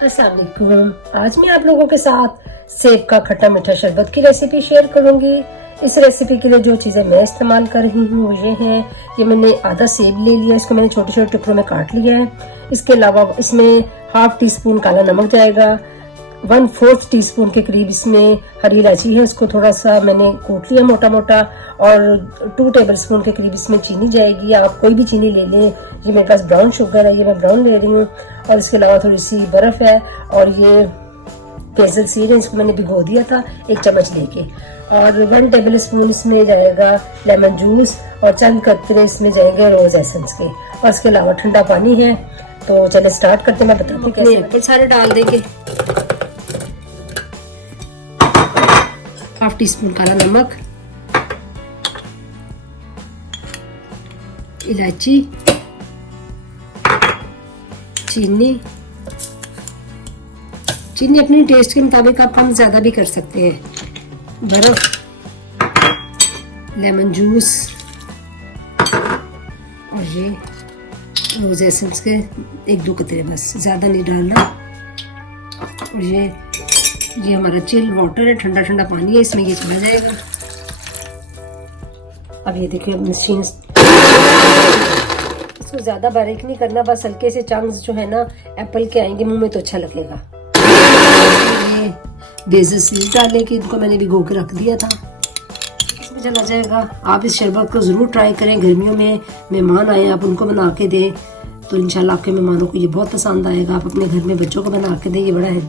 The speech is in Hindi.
अस्सलाम वालेकुम। आज मैं आप लोगों के साथ सेब का खट्टा मीठा शरबत की रेसिपी शेयर करूंगी। इस रेसिपी के लिए जो चीज़ें मैं इस्तेमाल कर रही हूँ वो ये हैं। ये मैंने आधा सेब ले लिया, इसको मैंने छोटे छोटे टुकड़ों में काट लिया है। इसके अलावा इसमें हाफ टी स्पून काला नमक जाएगा, 1/4 टीस्पून के करीब इसमें हरी इलायची है, इसको थोड़ा सा मैंने कूट लिया मोटा मोटा, और 2 टेबलस्पून के करीब इसमें चीनी जाएगी। आप कोई भी चीनी ले लें, ये मेरे पास ब्राउन शुगर है, ये मैं ब्राउन ले रही हूँ। और इसके अलावा थोड़ी सी बर्फ है, और ये बेसल सीड है, इसको मैंने भिगो दिया था 1 चम्मच लेके। और 1 टेबलस्पून इसमें जाएगा लेमन जूस, और चंद कतरे इसमें जाएंगे रोज एसेंस के। और इसके अलावा ठंडा पानी है। तो चले स्टार्ट करते, मैं बताती हूँ कैसे। एप्पल सारे डाल देंगे, हाफ टी स्पून काला नमक, इलायची, चीनी अपने टेस्ट के मुताबिक आप कम ज्यादा भी कर सकते हैं, बर्फ, लेमन जूस, और ये रोज एसेंस के 1-2 कतरे, बस ज्यादा नहीं डालना। और ये हमारा चिल वाटर है, ठंडा ठंडा पानी है, इसमें ये चला जाएगा। अब ये देखिए मशीन, इसको ज्यादा बारीक नहीं करना, बस हल्के से चंक्स जो है ना एप्पल के आएंगे मुंह में तो अच्छा लगेगा। ये बेसल सीड डालने के, इनको मैंने भिगो के रख दिया था, इसमें चला जाएगा। आप इस शरबत को जरूर ट्राई करें, गर्मियों में मेहमान आए आप उनको बना के दें तो इंशाल्लाह आपके मेहमानों को ये बहुत पसंद आएगा। आप अपने घर में बच्चों को बना के दें, ये बड़ा है